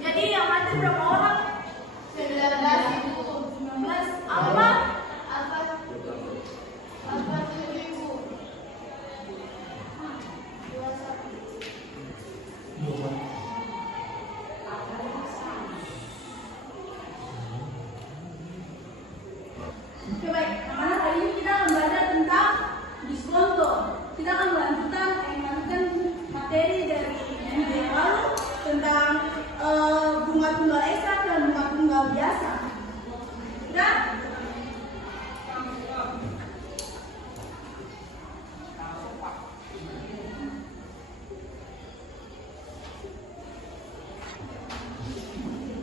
Jadi yang mati berapa orang? 19.000. 19 apa? 40.000. Oke baik, karena hari ini kita akan belajar tentang diskonto. Kita akan melanjutkan materi dari minggu yang lalu tentang bunga tunggal ekstra dan bunga tunggal biasa. Udah?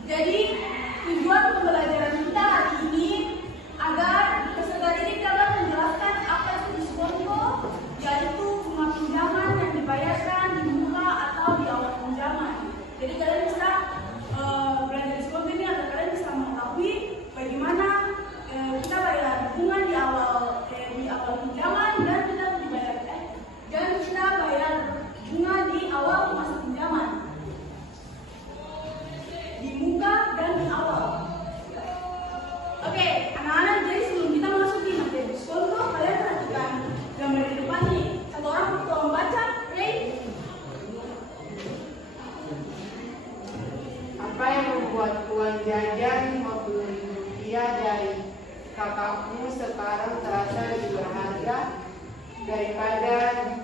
Jadi tujuan pembelajaran kita hari ini agar peserta didik dapat menjelaskan apa itu diskonto, yaitu bunga pinjaman yang dibayarkan di muka atau di awal pinjaman. Jadi kalian bisa belajar diskonto ini agar kalian bisa mengetahui bagaimana kita bayar bunga di awal pinjaman dan kita bayar bunga di awal masa pinjaman. Di muka dan di awal. Oke, anak-anak, jadi sebelum kita masuk di materi diskonto, kalian perhatikan gambar di depan nih. Satu orang tolong baca, Ray. Apa yang membuat uang jajan Rp50.000 dari kakakmu sekarang terasa lebih berharga daripada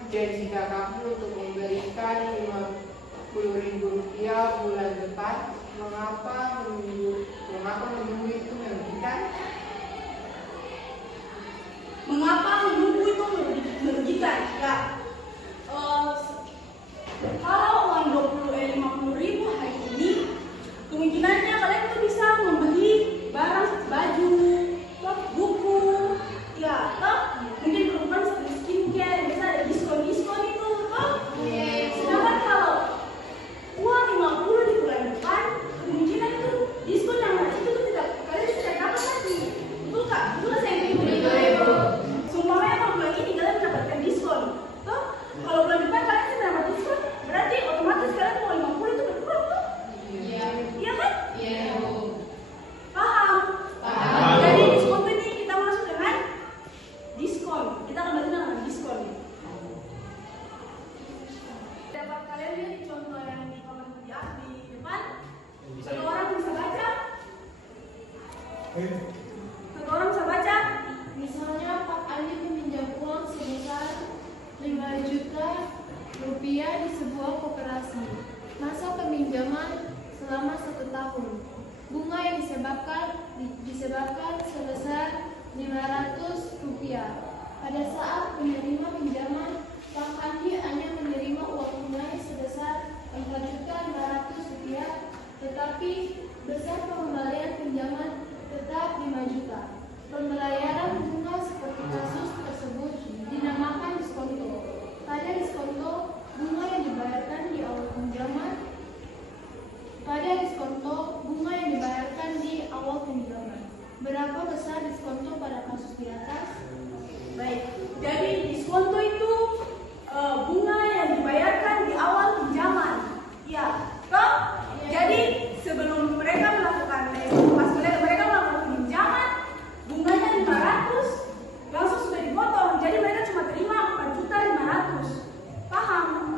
janji kakakmu untuk memberikan Rp50.000 bulan depan? Mengapa menunggu itu merugikan? Mengapa menunggu itu merugikan? Ya, kalau uang 50.000 hari ini, kemungkinannya kalian tuh bisa membeli barang seperti baju, buku, ya, mungkin perempuan seperti skincare, bisa ada diskon itu, sedangkan kalau uang 50 di bulan depan, kemungkinan itu diskon yang hari itu tidak kalian tidak dapat lagi. Betul kak? Betul saya betul. Sumpahnya kalau bulan ini kalian mendapatkan diskon, toh kalau bulan depan kalian tidak dapat diskon, berarti otomatis kalian mau 50 itu berkurang tuh. Iya kan? Iya. Paham? Jadi diskon ini kita masuk dengan diskon. Kita akan belajar dengan diskon. Dapat kalian lihat contoh yang di kamar di depan? Satu orang bisa baca? Satu orang bisa baca? Misalnya Pak Ali meminjam uang sebesar 5 juta rupiah di sebuah koperasi. Masa peminjaman selama 1 tahun. Bunga yang disebabkan sebesar 500 rupiah. Pada saat menerima pinjaman, Pak Andi hanya menerima uang tunai sebesar 4.500 rupiah, tetapi besar pengembalian pinjaman tetap 5 juta. Pembayaran bunga seperti kasus tersebut dinamakan diskonto. Pada diskonto, bunga yang dibayarkan di awal pinjaman. Berapa besar diskonto pada kasus di atas? Baik, jadi diskonto itu bunga yang dibayarkan di awal pinjaman. Ya, toh? Jadi sebelum mereka melakukan pas mereka melakukan pinjaman, bunganya 500 langsung sudah dipotong. Jadi mereka cuma terima 4.500.000. Paham?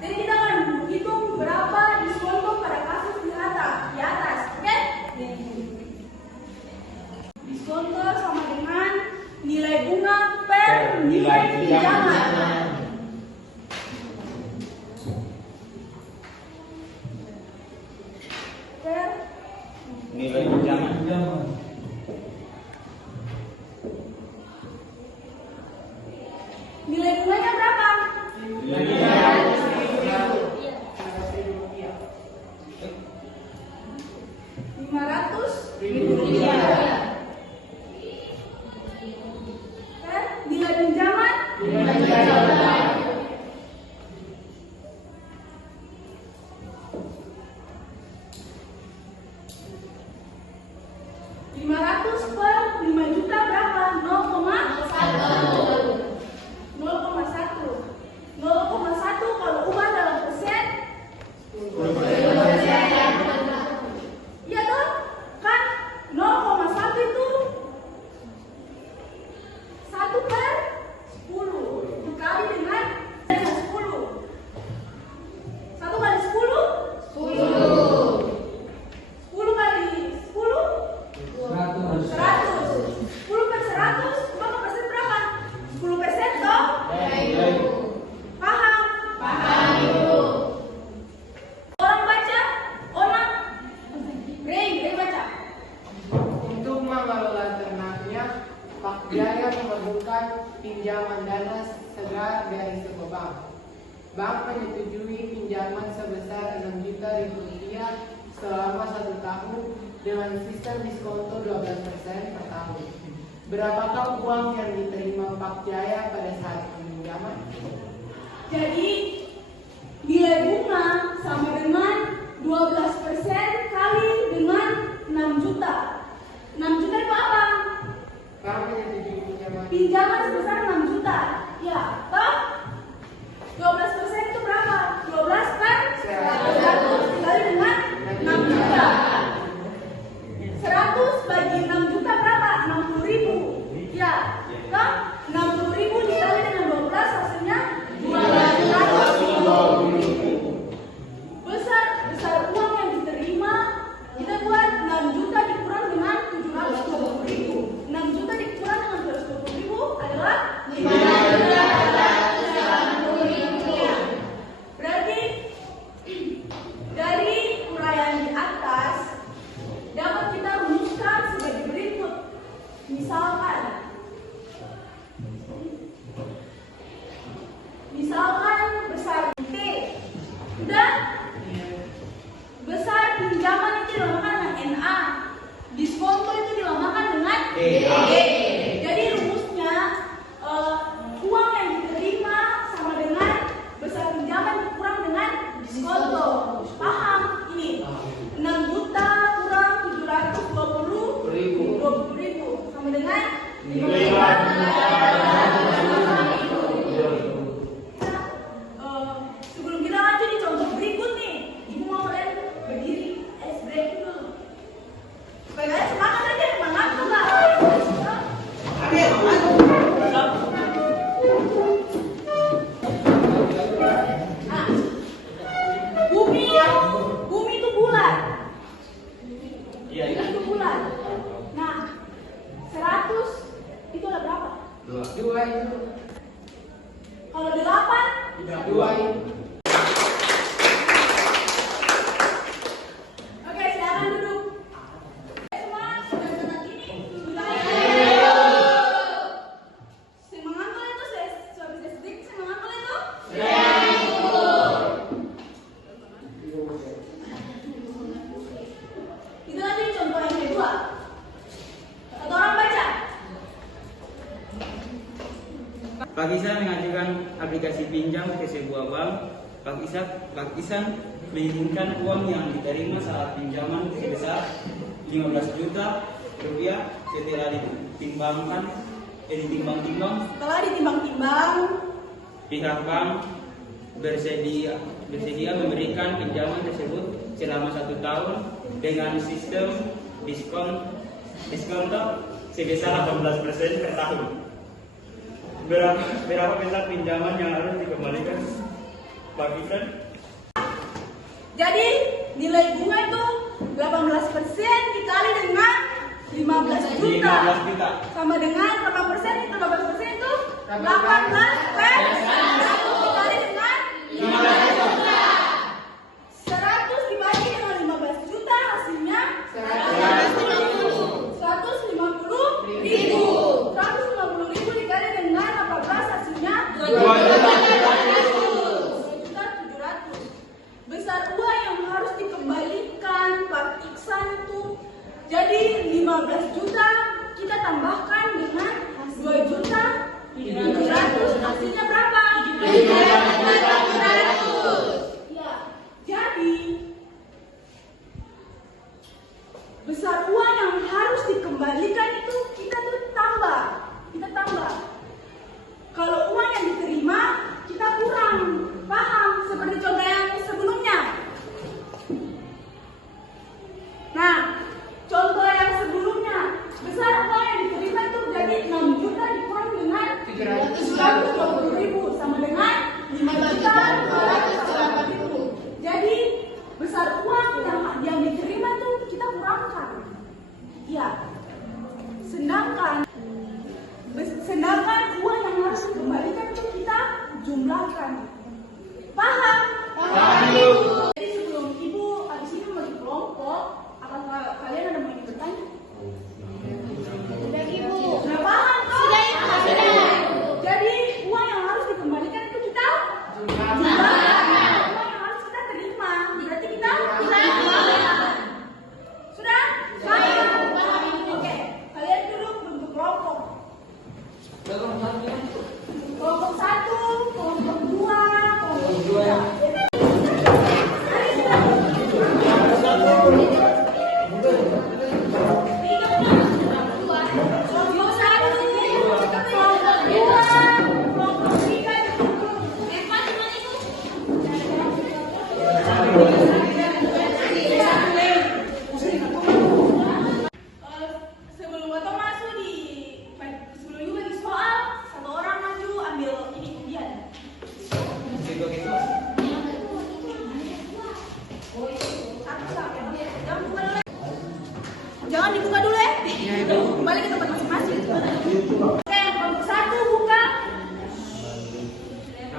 Jadi kita akan hitung berapa diskonto pada kasus di atas, oke? Diskonto sama dengan nilai bunga per nilai pinjaman. Per nilai pinjaman. nilai bunganya berapa? Rp500.000. Per nilai pinjaman? Rp500 per 5 juta berapa? 0,1. dari sebuah bank. Bank menyetujui pinjaman sebesar 6 juta rupiah selama 1 tahun dengan sistem diskonto 12% per tahun. Berapakah uang yang diterima Pak Jaya pada saat pinjaman? Jadi nilai bunga sama dengan 12% kali dengan 6 juta. 6 juta itu apa? Bank menyetujui pinjaman. Pinjaman sebesar 6 juta. Ya, toh? 12% itu berapa? 12 kan? 100 dikali dengan 6 juta. 100 bagi 6 juta berapa? 60.000. Ya, toh? 60.000 dikali dengan 12 hasilnya 250. Besar uang yang diterima kita buat 6 juta dikurang dengan 720.000. 6 juta dikurang dengan 720.000 adalah 5.480.000. Berarti dari uraian di atas dapat kita rumuskan sebagai berikut. Misalkan besar T dan besar pinjaman itu dilamakan dengan NA, diskonto itu dilamakan dengan E. Jadi rumusnya uang yang diterima sama dengan besar pinjaman dikurang dengan diskonto. Paham ini? 6 juta kurang 720.000 sama dengan 5.480.000. Sebelum kita lanjut di contoh berikut nih, ibu mau kalian berdiri, break dulu. Supaya kalian semangat aja, semangat tuh lah. Nah, bumi itu bulat. Iya. Itu bulat. Nah, 100 itu ada berapa? 2 itu. Kalau 8 2 itu. Oke, silakan duduk. Semua sudah tenang ini. Semangat kalian tuh sudah bisa sedikit semangat kalian tuh. Itu nanti contoh yang kedua. Satu orang baca. Pak Isan mengajukan aplikasi pinjam ke sebuah bank. Pak Isan mengirimkan uang yang diterima saat pinjaman sebesar 15 juta rupiah setelah ditimbang-timbang Setelah ditimbang-timbang, pihak bank bersedia memberikan pinjaman tersebut selama 1 tahun dengan sistem diskonto sebesar 18% per tahun. Berapa besar pinjaman yang harus dikembalikan Pak Isan? jadi nilai bunga itu 18% dikali dengan 15 juta. 15 juta. Sama dengan berapa persen itu? 18% itu 18 per 100 dikali dengan 15 juta. 100 dibagi dengan 15 juta hasilnya 150.000. 150.000 dikali dengan 18 hasilnya 2.700. Besar uang yang harus dikembalikan Pak Iksan itu jadi 15 juta kita tambahkan dengan 2.700. Hasilnya berapa? 7.400. Ya, jadi besar uang yang harus dikembalikan itu kita tuh tambah. Kalau uang yang diterima kita kurang. Paham? Seperti contoh yang sebelumnya. Nah, contoh yang sebelumnya, besar uang yang diterima itu jadi 6 juta dikurang dengan 720.000 sama dengan 5.280.000. Jadi besar uang yang diterima tuh kita kurangkan. Ya. Sedangkan uang yang harus dikembalikan itu kita jumlahkan. Paham? Jadi sebelum ibu habis ini mau di kelompok, apakah kalian ada mau bertanya? Sudah ibu. Sudah paham toh? Sudah. Jadi uang yang harus dikembalikan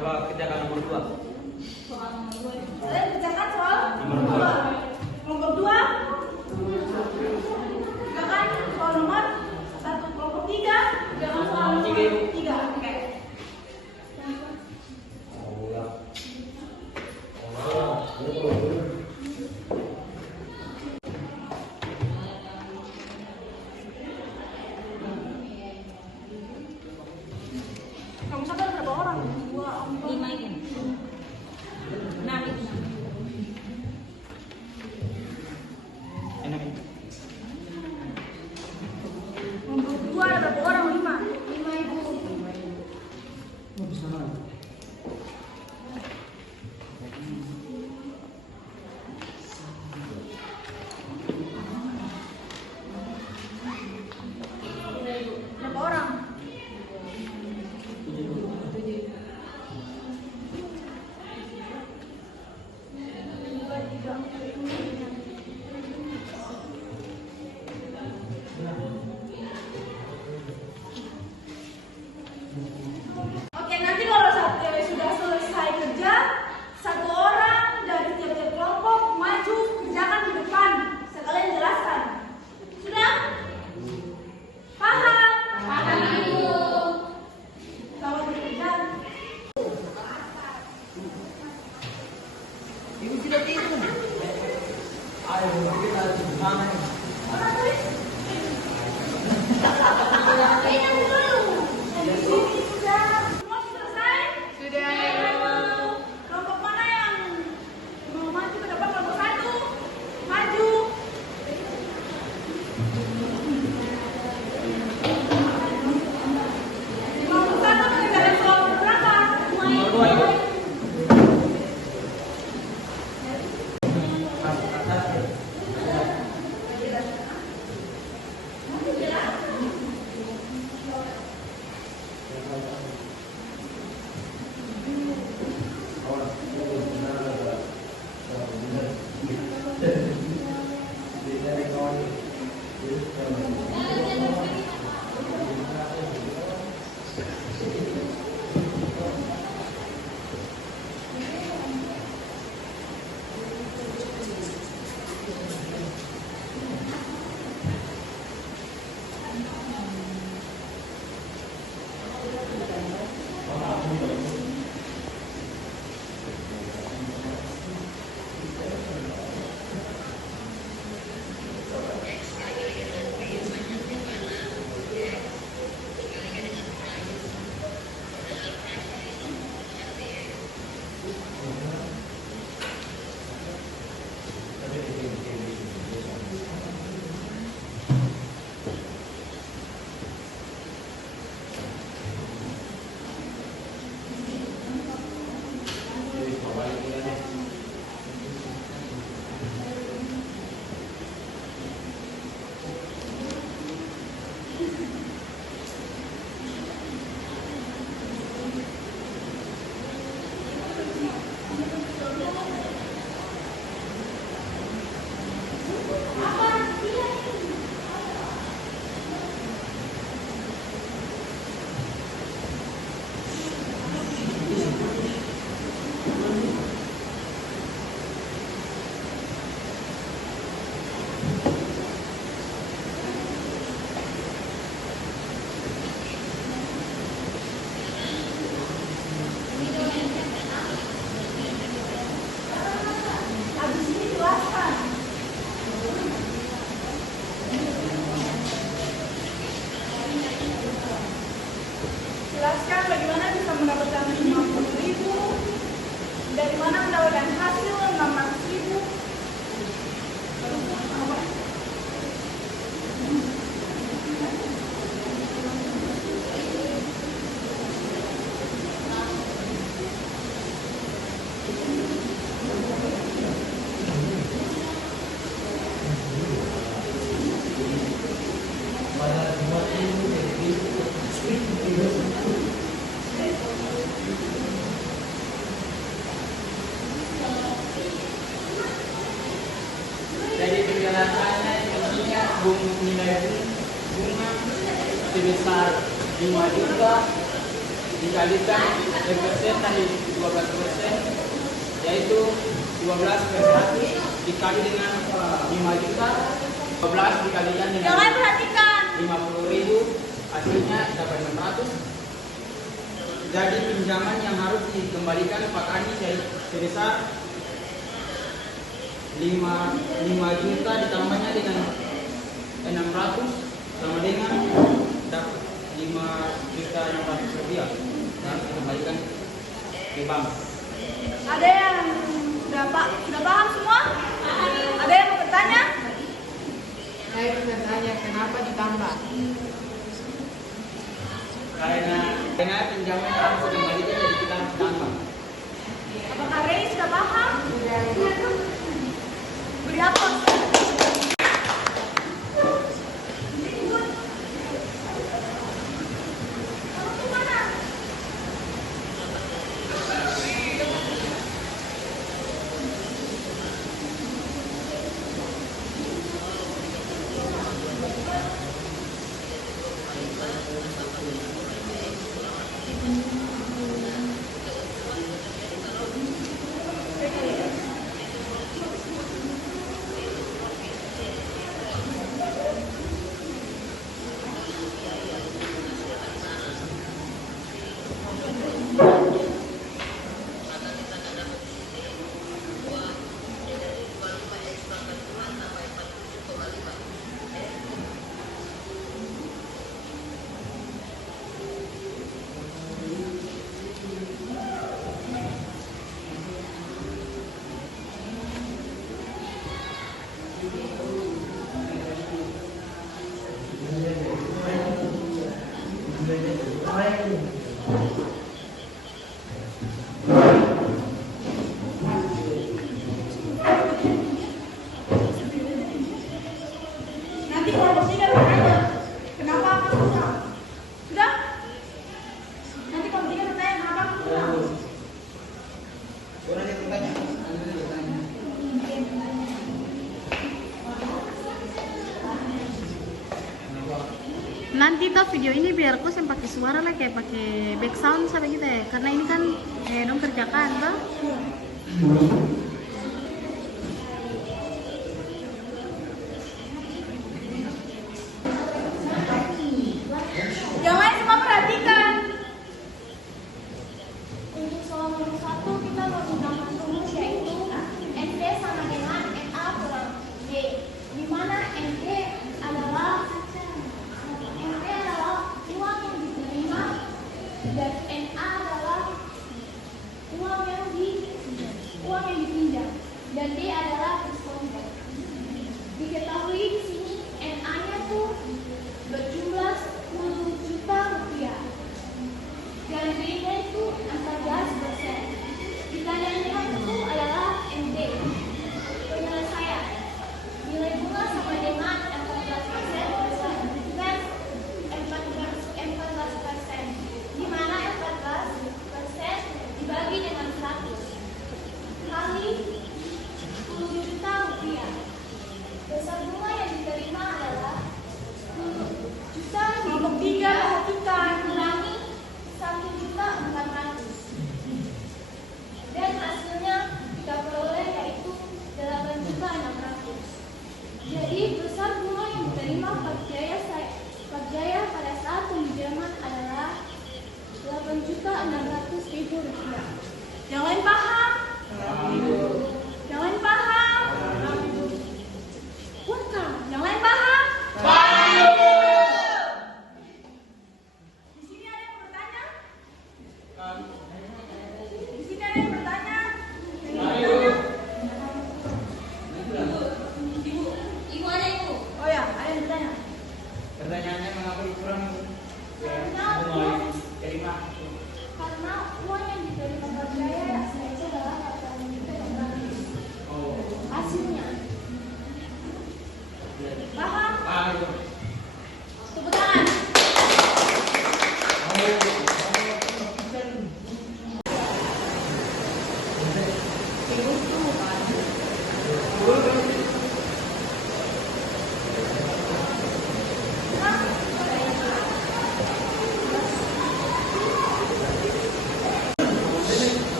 Apa kerjakan nomor 2? Soal nomor 2. Kalian kerjakan soal Nomor dua. Nomor 2. Kerjakan soal nomor 1. Kelompok 3. Kerjakan soal nomor 3. Oke. Kamu sadar berapa orang? 2, 4, 5 ini. 6 itu. Enak ini. Nomor 2 ada berapa orang? 5. 5 Ibu. Berapa orang? Oke, nanti kalau sudah selesai kerja, 1 orang dari tiap-tiap kelompok maju kerjakan di depan. Sekalian jelaskan. Sudah? Paham? Paham, Ibu. Selamat bekerja. Ibu sudah tidur. Ayo kita semangat. Mana tulis? Ini dulu. Sudah. Semua sudah selesai? Sudah. Kelompok mana yang mau maju ke depan? Kelompok 1. Maju. Kelompok 1 mengerjakan soal berapa? Nomor 2 Ibu. Habis ini jelaskan. Jelaskan bagaimana bisa mendapatkan 50.000, dari mana mendapatkan hasil 600.000. Jadi penjelasannya intinya nilai bunga sebesar 5 juta dikalikan persen dari 12%, yaitu 12 per 100 dikali dengan 5 juta, 12 dikalikan dengan Jangan perhatikan. 50.000, hasilnya dapat 600. Jadi pinjaman yang harus dikembalikan Pak Ani sebesar 5 juta ditambahnya dengan 600 sama dengan dapat 5.600.000 rupiah dan dikembalikan ke bank. Ada yang sudah paham semua? Ada yang mau bertanya? Saya bisa tanya kenapa ditambah? Karena pinjaman harus dikembalikan jadi kita harus tambah. Apakah Rey sudah paham? Beri hapus. Nanti kalau bertiga bertanya, kenapa aku kurang? Sudah? Nanti kalau bertiga bertanya, kenapa aku kurang? Orang yang bertanya. Nanti tuh video ini biar aku yang pakai suara lah kayak pakai back sound sampai gitu ya, karena ini kan dong kerjakan tuh. Yang lain semua perhatikan. Untuk soal nomor 1 kita menggunakan rumus yaitu ND sama dengan NA kurang D, di mana ND adalah uang yang diterima dan NA adalah uang yang dipinjam dan D adalah diskonto. Diketahui di sini NA-nya tuh berjumlah 10 juta rupiah dan D-nya itu 14%. Kita lihat itu adalah ND. Penyelesaian nilai bunga sama dengan 14% plus 14%, di mana 14% dibagi dengan 100 kali 10 juta rupiah. Besar bunga yang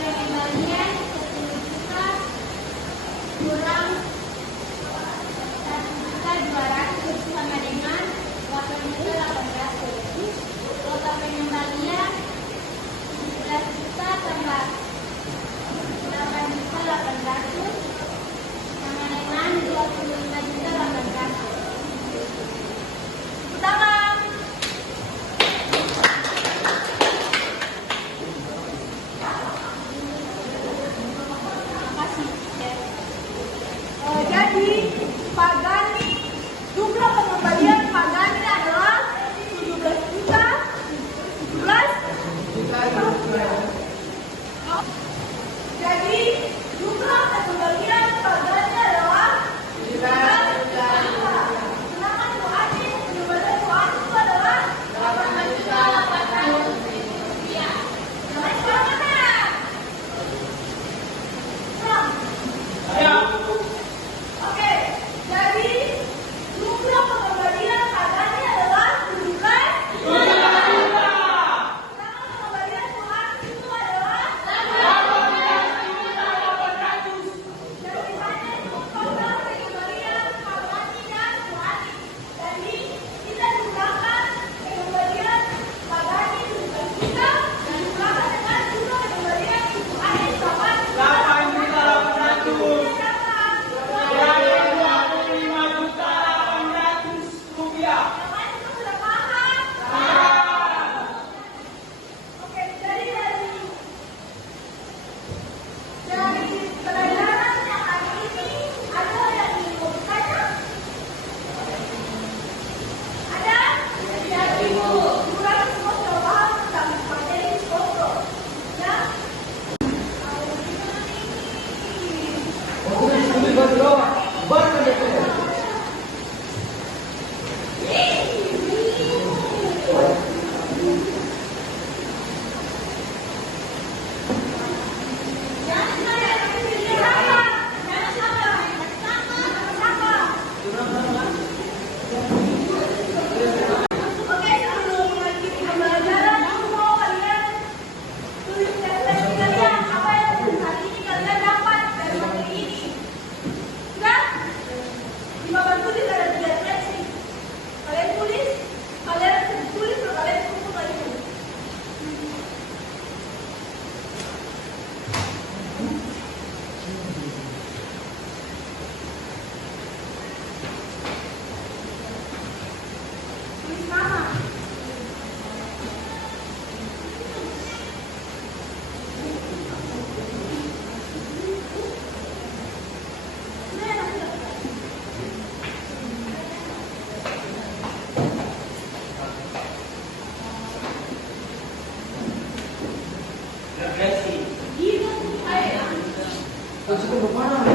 pengembalian 10 juta kurang 1.200.000 sama dengan 8.800.000. Total pengembalian 11 juta tambah 8.800.000 sama dengan 25.800.000. Pertama, jadi Pak Gani, jumlah pengembalian Pak Gani adalah 17 juta 17. Jadi jumlah pengembalian Pak Gani adalah 17 juta. Sedangkan Bu Ani, pengembalian Bu Ani itu adalah 8.800.000 rupiah. Namanya sekarang mana? Oke, jadi jumlah pengembalian Pak Gani adalah 17 juta. Sedangkan pengembalian Bu Ani itu adalah 8.800.000. Jadi hanya total pengembalian Pak Gani dan Bu Ani. Jadi kita jumlahkan pengembalian Pak Gani 17 juta dan jumlahkan dengan jumlah pengembalian Ibu Ani 8.800.000. Refleksi. Gitu, saya. Langsung ke mana?